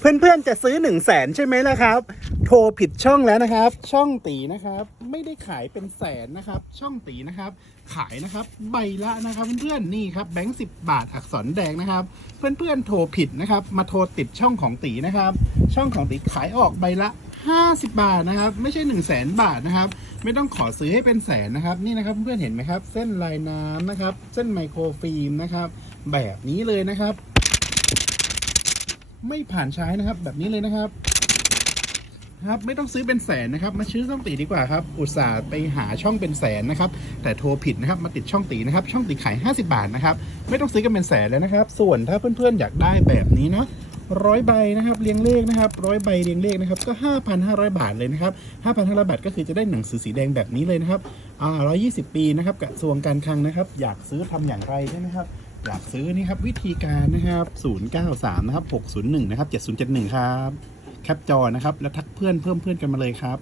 เพื่อนๆจะซื้อ1นึ่งแสนใช่ไหมล่ะครับ โทรผิดช่องแล้วนะครับ ช่องตีนะครับ ไม่ได้ขายเป็นแสนนะครับ ช่องตีนะครับ ขายนะครับ ใบละนะครับ เพื่อนๆนี่ครับแบงค์สิบาทอักษรแดงนะครับ เพื่อนๆโทรผิดนะครับ มาโทรติดช่องของตีนะครับ ช่องของตีขายออกใบละ 50 บาทนะครับ ไม่ใช่ 1 0 0 0 0แสนบาทนะครับ ไม่ต้องขอซื้อให้เป็นแสนนะครับ นี่นะครับเพื่อนๆเห็นไหมครับ เส้นลายน้ำนะครับ เส้นไมโครฟิล์มนะครับ แบบนี้เลยนะครับ ไม่ผ่านใช้นะครับ แบบนี้เลยนะครับ ครับไม่ต้องซื้อเป็นแสนนะครับ มาซื้อช่องตีดีกว่าครับ อุตส่าห์ไปหาช่องเป็นแสนนะครับ แต่โทรผิดนะครับ มาติดช่องตีนะครับ ช่องตีขาย 50 บาทนะครับ ไม่ต้องซื้อกันเป็นแสนแล้วนะครับ ส่วนถ้าเพื่อนๆอยากได้แบบนี้เนาะร้อยใบนะครับเรียงเลขนะครับร้อยใบเรียงเลขนะครับก็ 5,500 บาทเลยนะครับ 5,500 บาทก็คือจะได้หนังสือสีแดงแบบนี้เลยนะครับอ่า120 ปีนะครับกระทรวงการคลังนะครับ อยากซื้อทำอย่างไรใช่ไหมครับ อยากซื้อนี่ครับวิธีการนะครับ 093 นะครับ 601 นะครับ 7071 ครับ แคปจอนะครับ แล้วทักเพื่อนเพิ่มเพื่อนกันมาเลยครับ